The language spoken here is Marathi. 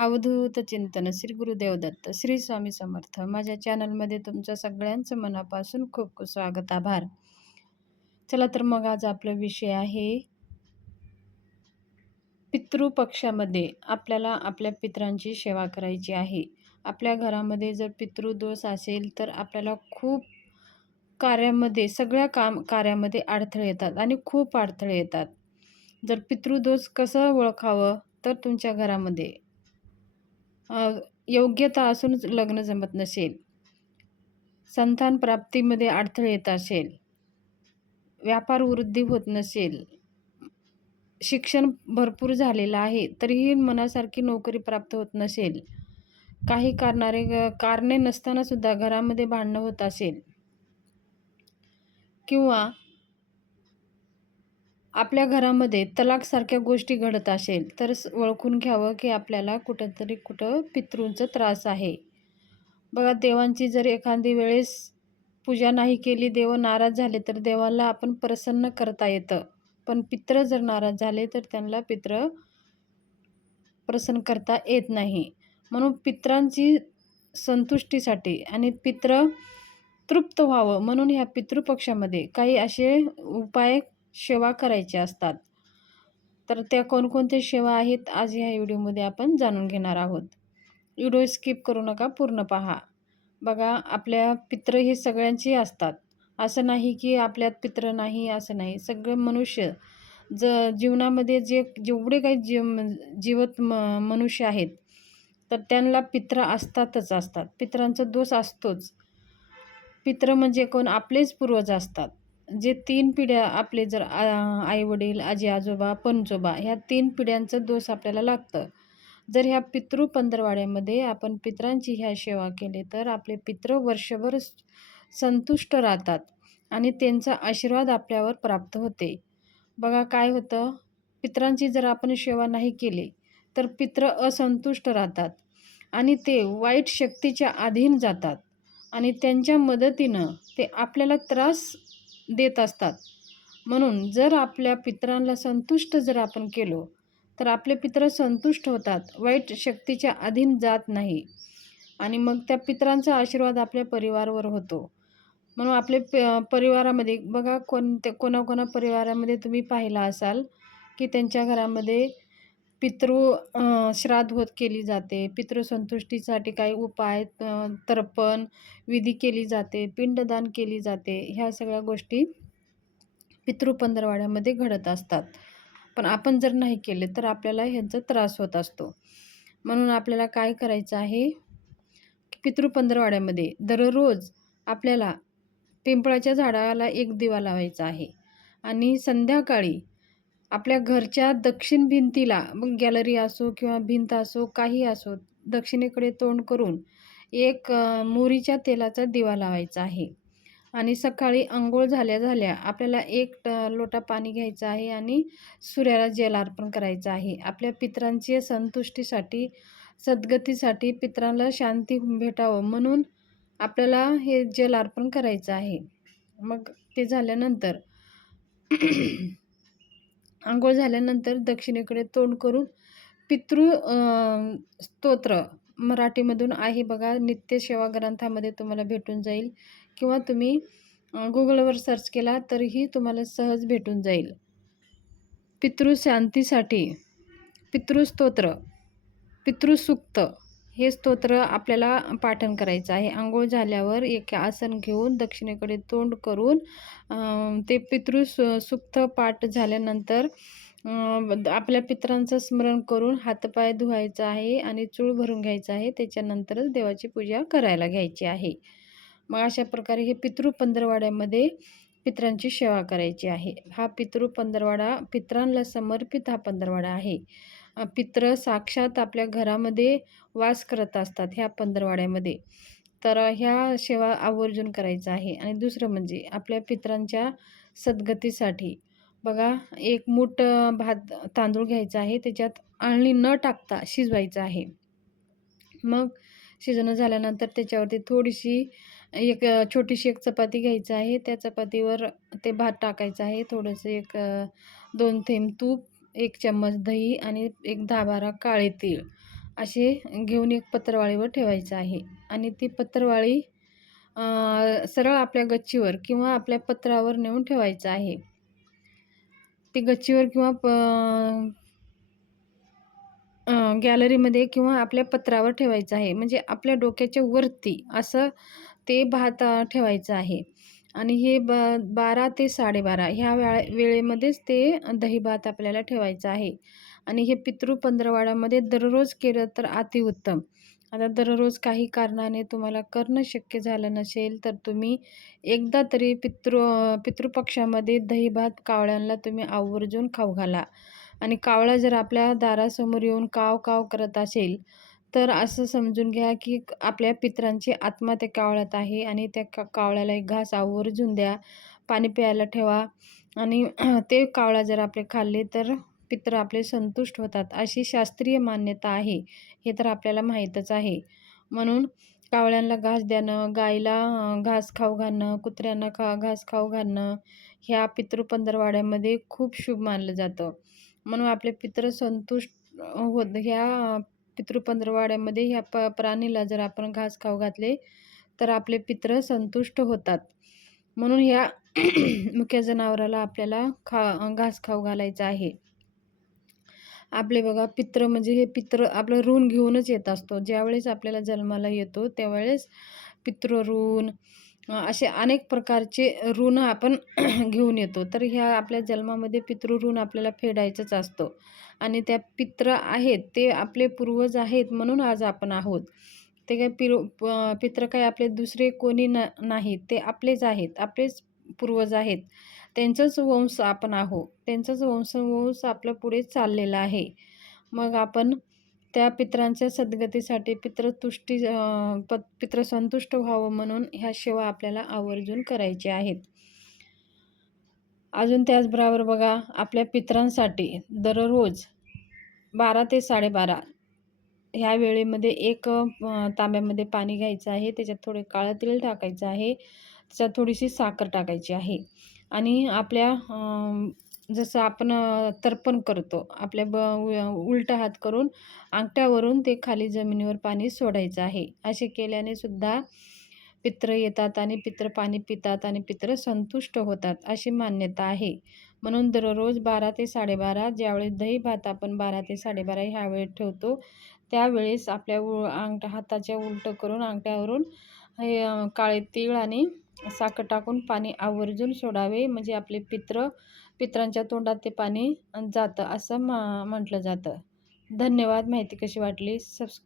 अवधूत चिंतन श्री गुरुदेव दत्त श्री स्वामी समर्थ. माझ्या चॅनलमध्ये तुमचं सगळ्यांचं मनापासून खूप खूप स्वागत आभार. चला तर मग आज आपला विषय आहे पितृपक्षामध्ये आपल्याला आपल्या पितरांची सेवा करायची आहे. आपल्या घरामध्ये जर पितृदोष असेल तर आपल्याला खूप कार्यामध्ये सगळ्या काम कार्यामध्ये अडथळे येतात आणि खूप अडथळे येतात. जर पितृदोष कसं ओळखावं तर तुमच्या घरामध्ये योग्यता असूनच लग्न जमत नसेल. संतान प्राप्तीमध्ये अडथळे येत असेल. व्यापार वृद्धी होत नसेल. शिक्षण भरपूर झालेलं आहे तरीही मनासारखी नोकरी प्राप्त होत नसेल. काही कारणारे कारणे नसतानासुद्धा घरामध्ये भांडणं होत असेल. किंवा आपल्या घरामध्ये तलाकसारख्या गोष्टी घडत असेल तर ओळखून घ्यावं की आपल्याला कुठंतरी कुठं पितृंचा त्रास आहे. बघा देवांची जर एखादी वेळेस पूजा नाही केली देव नाराज झाले तर देवाला आपण प्रसन्न करता येतं. पण पित्र जर नाराज झाले तर त्यांना पित्र प्रसन्न करता येत नाही. म्हणून पित्रांची संतुष्टीसाठी आणि पित्र तृप्त व्हावं म्हणून ह्या पितृपक्षामध्ये काही असे उपाय सेवा करायच्या असतात. तर त्या कोणकोणत्या सेवा आहेत आज ह्या व्हिडिओमध्ये आपण जाणून घेणार आहोत. व्हिडिओ स्किप करू नका पूर्ण पहा. बघा आपल्या पित्र हे सगळ्यांची असतात. असं नाही की आपल्यात पित्र नाही असं नाही. सगळे मनुष्य ज जीवनामध्ये जे जेवढे काही जीव जीवत म मनुष्य आहेत तर त्यांना पित्र असतातच असतात. पित्रांचा दोष असतोच. पित्र म्हणजे कोण? आपलेच पूर्वज असतात. जे तीन पिढ्या आपले जर आई वडील आजी आजोबा पणजोबा ह्या तीन पिढ्यांचं दोष आपल्याला लागतं. जर ह्या पितृ पंधरवाड्यामध्ये आपण पित्रांची ह्या सेवा केली तर आपले पित्र वर्षभर संतुष्ट राहतात आणि त्यांचा आशीर्वाद आपल्यावर प्राप्त होते. बघा काय होतं पित्रांची जर आपण सेवा नाही केली तर पित्र असंतुष्ट राहतात आणि ते वाईट शक्तीच्या अधीन जातात आणि त्यांच्या मदतीनं ते आपल्याला त्रास देत असतात. म्हणून जर आपल्या पित्रांना संतुष्ट जर आपण केलो तर आपले पित्र संतुष्ट होतात. वाईट शक्तीच्या अधीन जात नाही. आणि मग त्या पित्रांचा आशीर्वाद आपल्या परिवारावर होतो. म्हणून आपले प परिवारामध्ये बघा कोणत्या कोणाकोणा परिवारामध्ये तुम्ही पाहिला असाल की त्यांच्या घरामध्ये पितृ श्राद्ध होत केली जाते. पितृसंतुष्टीसाठी काही उपाय तर्पण विधी केली जाते पिंडदान केली जाते. ह्या सगळ्या गोष्टी पितृपंधरवाड्यामध्ये घडत असतात. पण आपण जर नाही केले तर आपल्याला ह्यांचा त्रास होत असतो. म्हणून आपल्याला काय करायचं आहे? पितृपंधरवाड्यामध्ये दररोज आपल्याला पिंपळाच्या झाडाला एक दिवा लावायचा आहे. आणि संध्याकाळी आपल्या घरच्या दक्षिण भिंतीला मग गॅलरी असो किंवा भिंत असो काही असो दक्षिणेकडे तोंड करून एक मोरीच्या तेलाचा दिवा लावायचा आहे. आणि सकाळी आंघोळ झाल्या झाल्या आपल्याला एक लोटा पाणी घ्यायचं आहे आणि सूर्याला जल अर्पण करायचं आहे. आपल्या पित्रांची संतुष्टीसाठी सद्गतीसाठी पित्रांना शांती भेटावं म्हणून आपल्याला हे जल अर्पण करायचं आहे. मग ते झाल्यानंतर आंघोळ झाल्यानंतर दक्षिणेकडे तोंड करून पितृ स्तोत्र मराठीमधून आहे बघा. नित्य सेवा ग्रंथामध्ये तुम्हाला भेटून जाईल. किंवा तुम्ही गुगलवर सर्च केला तरीही तुम्हाला सहज भेटून जाईल. पितृशांतीसाठी पितृस्तोत्र पितृसूक्त हे स्तोत्र आपल्याला पाठन करायचं आहे. आंघोळ झाल्यावर एक आसन घेऊन दक्षिणेकडे तोंड करून ते पितृ सुक्त पाठ झाल्यानंतर आपल्या पित्रांचं स्मरण करून हातपाय धुवायचा आहे आणि चूळ भरून घ्यायचं आहे. त्याच्यानंतरच देवाची पूजा करायला घ्यायची आहे. मग अशा प्रकारे हे पितृ पंधरवाड्यामध्ये पित्रांची सेवा करायची आहे. हा पितृ पंधरवाडा पित्रांना समर्पित हा पंधरवाडा आहे. पित्र साक्षात आपल्या घरामध्ये वास करत असतात ह्या पंधरवाड्यामध्ये. तर ह्या सेवा आवर्जून करायचं आहे. आणि दुसरं म्हणजे आपल्या पित्रांच्या सद्गतीसाठी. बघा एक मूठ भात तांदूळ घ्यायचा आहे. त्याच्यात आळणी न टाकता शिजवायचं आहे. मग शिजणं झाल्यानंतर त्याच्यावरती थोडीशी एक छोटीशी एक चपाती घ्यायचं आहे. त्या चपातीवर ते भात टाकायचं आहे. थोडंसं एक दोन थेंब तूप एक चम्मच दही आणि एक दहा बारा काळे तीळ असे घेऊन एक पत्रवाळीवर ठेवायचं आहे. आणि ती पत्रवाळी सरळ आपल्या गच्चीवर किंवा आपल्या पत्रावर नेऊन ठेवायचं आहे. ती गच्चीवर किंवा प गॅलरीमध्ये किंवा आपल्या पत्रावर ठेवायचं आहे. म्हणजे आपल्या डोक्याच्या वरती असं ते भात ठेवायचं आहे. आणि हे ब बारा ते साडेबारा ह्या वेळा वेळेमध्येच ते दहीभात आपल्याला ठेवायचं आहे. आणि हे पितृ पंधरवाड्यामध्ये दररोज केलं तर अतिउत्तम. आता दररोज काही कारणाने तुम्हाला करणं शक्य झालं नसेल तर तुम्ही एकदा तरी पितृ पितृपक्षामध्ये दहीभात कावळ्यांना तुम्ही आवर्जून खाऊ घाला. आणि कावळा जर आपल्या दारासमोर येऊन काव काव करत असेल तर असं समजून घ्या की आपल्या पित्रांची आत्मा त्या कावळ्यात आहे आणि त्या का कावळ्याला एक घास आवर्जून द्या. पाणी प्यायला ठेवा आणि ते कावळा जर आपले खाल्ले तर पित्र आपले संतुष्ट होतात. अशी शास्त्रीय मान्यता आहे. हे तर आपल्याला माहीतच आहे. म्हणून कावळ्यांना घास देणं गाईला घास खाऊ घालणं कुत्र्यांना खा घास खाऊ घालणं ह्या पितृपंधरवाड्यामध्ये खूप शुभ मानलं जातं. म्हणून आपले पित्र संतुष्ट होत ह्या पितृपंधरवाड्यामध्ये ह्या प प्राणीला जर आपण घास खाऊ घातले तर आपले पित्र संतुष्ट होतात. म्हणून ह्या मुख्य जनावराला आपल्याला खा घास खाऊ घालायचा आहे. आपले बघा पित्र म्हणजे हे पित्र आपलं ऋण घेऊनच येत असतो. ज्यावेळेस आपल्याला जन्माला येतो त्यावेळेस पितृ ऋण असे अनेक प्रकारचे ऋण आपण घेऊन येतो. तर ह्या आपल्या जन्मामध्ये पितृ ऋण आपल्याला फेडायचंच असतं. आणि त्या पित्र आहेत ते आपले पूर्वज आहेत म्हणून आज आपण आहोत. ते काय पिरो पित्र काय आपले दुसरे कोणी न नाहीत ते आपलेच आहेत आपलेच पूर्वज आहेत. त्यांचंच वंश आपण आहो त्यांचंच वंशवंश आपलं पुढे चाललेलं आहे. मग आपण त्या पित्रांच्या सद्गतीसाठी पितृतुष्टी प पित्र संतुष्ट व्हावं म्हणून ह्या सेवा आपल्याला आवर्जून करायच्या आहेत. अजून त्याचबरोबर बघा आपल्या पित्रांसाठी दररोज बारा ते साडेबारा ह्या वेळेमध्ये एक तांब्यामध्ये पाणी घ्यायचं आहे त्याच्यात थोडे काळं तेल टाकायचं आहे त्याच्यात थोडीशी साखर टाकायची आहे. आणि आपल्या जसं आपण तर्पण करतो आपल्या ब उलटा हात करून अंगठ्यावरून ते खाली जमिनीवर पाणी सोडायचं आहे. असे केल्याने सुद्धा पित्र येतात आणि पित्र पाणी पितात आणि पित्र संतुष्ट होतात अशी मान्यता आहे. म्हणून दररोज बारा ते साडेबारा ज्यावेळेस दही भात आपण बारा ते साडेबारा ह्या वेळेत ठेवतो त्यावेळेस आपल्या उ अंगठा हाताच्या उलटं करून अंगठ्यावरून हे काळे तीळ आणि साखर टाकून पाणी आवर्जून सोडावे. म्हणजे आपले पित्र पित्रांच्या तोंडात ते पाणी जातं असं मा म्हटलं जातं. धन्यवाद. माहिती कशी वाटली? सबस्